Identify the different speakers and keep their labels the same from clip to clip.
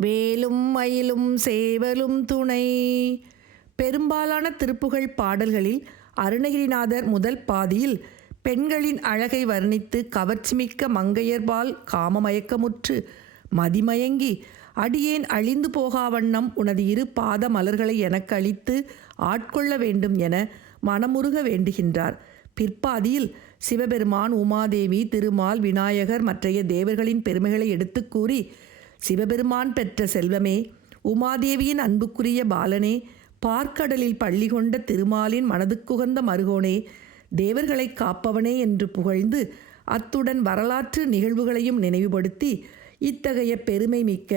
Speaker 1: வேலும் மயிலும் சேவலும் துணை. பெரும்பாலான திருப்புகழ் பாடல்களில் அருணகிரிநாதர் முதல் பாதியில் பெண்களின் அழகை வர்ணித்து கவர்ச்சிமிக்க மங்கையர்பால் காமமயக்கமுற்று மதிமயங்கி அடியேன் அழிந்து போகாவண்ணம் உனது இரு பாத மலர்களை எனக்கு அளித்து ஆட்கொள்ள வேண்டும் என மனமுருக வேண்டுகின்றார். பிற்பாதியில் சிவபெருமான் உமாதேவி திருமால் விநாயகர் மற்றைய தேவர்களின் பெருமைகளை எடுத்துக் கூறி சிவபெருமான் பெற்ற செல்வமே உமாதேவியின் அன்புக்குரிய பாலனே பார்க்கடலில் பள்ளி கொண்ட திருமாலின் மனதுக்குகந்த மருகோனே தேவர்களை காப்பவனே என்று புகழ்ந்து அத்துடன் வரலாற்று நிகழ்வுகளையும் நினைவுபடுத்தி இத்தகைய பெருமை மிக்க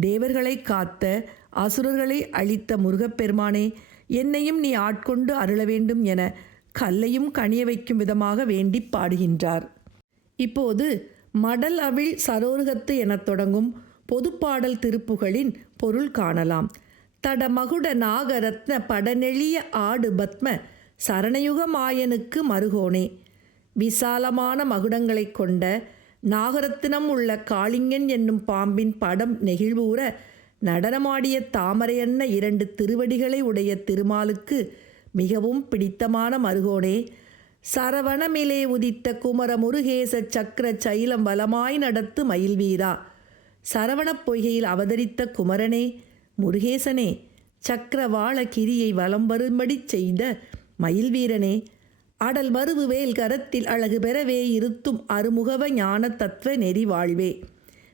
Speaker 1: தேவர்களை காத்த அசுரர்களை அழித்த முருகப்பெருமானே என்னையும் நீ ஆட்கொண்டு அருள வேண்டும் என கல்லையும் கனிய வைக்கும் விதமாக வேண்டி பாடுகின்றார். இப்போது மடல் அவிழ் சரோருகத்து எனத் தொடங்கும் பொதுப்பாடல் திருப்புகளின் பொருள் காணலாம். தடமகுட நாகரத்ன படநெளிய ஆடு பத்ம சரணயுக மாயனுக்கு மருகோனே. விசாலமான மகுடங்களைக் கொண்ட நாகரத்தினம் உள்ள காளிங்கன் என்னும் பாம்பின் படம் நெகிழ்வூற நடனமாடிய தாமரையன்ன இரண்டு திருவடிகளை உடைய திருமாலுக்கு மிகவும் பிடித்தமான மருகோனே. சரவணமிலே உதித்த குமர முருகேச சக்கர சைலம் வலமாய் நடத்து மயில்வீரா. சரவணப் பொய்கையில் அவதரித்த குமரனே முருகேசனே சக்கரவாள கிரியை வலம் வரும்படி செய்த மயில்வீரனே அடல் மருவு வேல் கரத்தில் அழகு பெறவே இருத்தும் அருமுகவ ஞான தத்துவ நெறி வாழ்வே.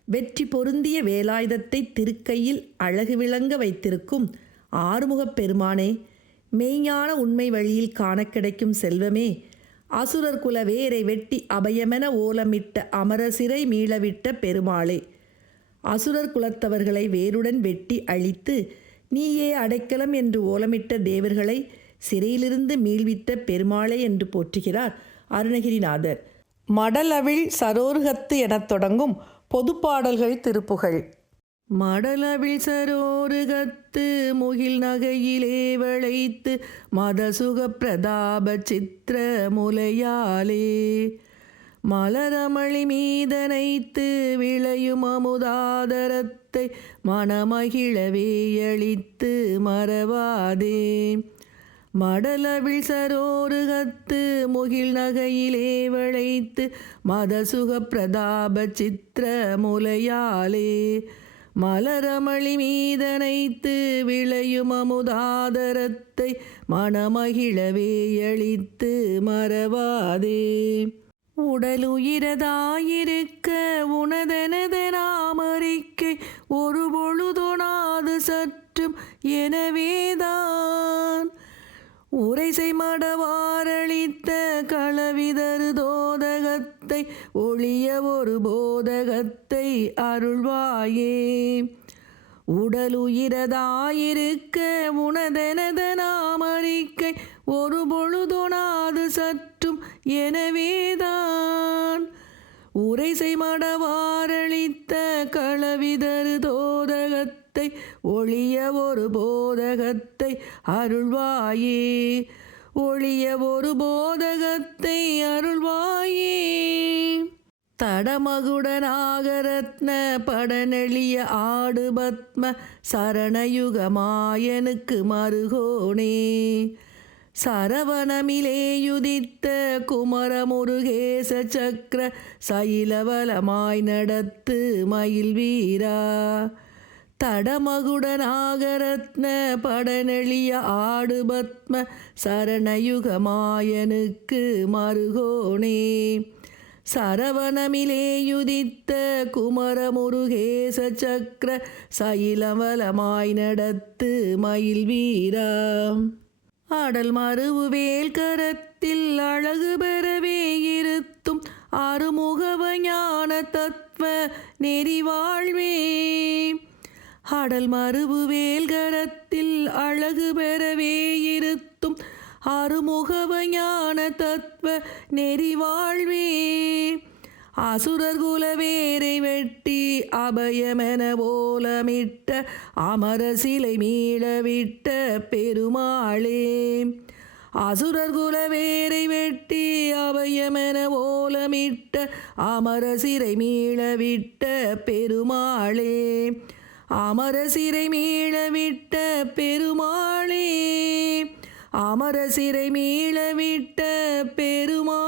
Speaker 1: வெற்றி பொருந்திய வேலாயுதத்தை திருக்கையில் அழகு விளங்க வைத்திருக்கும் ஆறுமுகப் பெருமானே மெய்ஞான உண்மை வழியில் காண கிடைக்கும் செல்வமே அசுரர் குல வேரை வெட்டி அபயமென ஓலமிட்ட அமரசிறை மீளவிட்ட பெருமாளே. அசுரர் குலத்தவர்களை வேருடன் வெட்டி அழித்து நீயே அடைக்கலம் என்று ஓலமிட்ட தேவர்களை சிறையிலிருந்து மீள்வித்த பெருமாளே என்று போற்றுகிறார் அருணகிரிநாதர். மடலவிழ் சரோருகத்து எனத் தொடங்கும் பொதுப்பாடல்கள் திருப்புகழ் மடலவிழ் சரோருகத்து முகில் நகையிலே வளைத்து மதசுக பிரதாப சித்திர முலையாலே மலரமளி மீதனைத்து விளையும் அமுதாதரத்தை மனமகிழவே அளித்து மறவாதே. மடலவிழ் சரோருகத்து முகில் நகையிலே வளைத்து மதசுக பிரதாப சித்திர முலையாலே மலரமளி மீதனைத்து விளையும் அமுதாதரத்தை மனமகிழவே அளித்து மறவாதே. உடலுயிரதாயிருக்க உனதனது நாமறிக்கை ஒரு பொழுதொணாது சற்றும் எனவேதான். உரைசை மடவாரளித்த களவிதரு தோதகத்தை ஒளிய ஒரு போதகத்தை அருள்வாயே. உடலுயிரதாயிருக்க உனதெனத நாமறிக்கை ஒரு பொழுதொணாது சற்றும் எனவேதான். இசை மடவாரளித்த களவிதரு தோதகத்தை ஒளிய ஒரு போதகத்தை அருள்வாயே. ஒளிய ஒரு போதகத்தை அருள்வாயே. தடமகுடனாகரத்ன படநெளிய ஆடு பத்ம சரணயுகமாயனுக்கு மருகோனே சரவணமிலேயுதித்த குமரமுருகேச சக்கர சைலவலமாய் நடத்து மயில் வீரா தடமகுடனாகரத்ன படநெளிய ஆடு பத்ம சரணயுகமாயனுக்கு மருகோணே சரவணமிலேயுதித்த குமரமுருகேச சக்கர சைலவலமாய் நடத்து மயில் வீரா ஆடல் மறுவு கரத்தில் அழகு பெறவே இருத்தும் அருமுகவ ஞான தத்துவ நெறி வாழ்வே. ஆடல் மறுவு வேல் கரத்தில் அழகு பெறவே இருத்தும் அருமுகவ ஞான தத்துவ நெறி வாழ்வே. அசுரர் குலவே அபயமென ஓலமிட்ட அமர சிலை மீளவிட்ட பெருமாளே. அசுரர் குலவேரை வெட்டி அபயமென ஓலமிட்ட அமர சிறை மீளவிட்ட பெருமாளே. அமர சிறை மீளவிட்ட பெருமாளே. அமர சிறை மீளவிட்ட பெருமா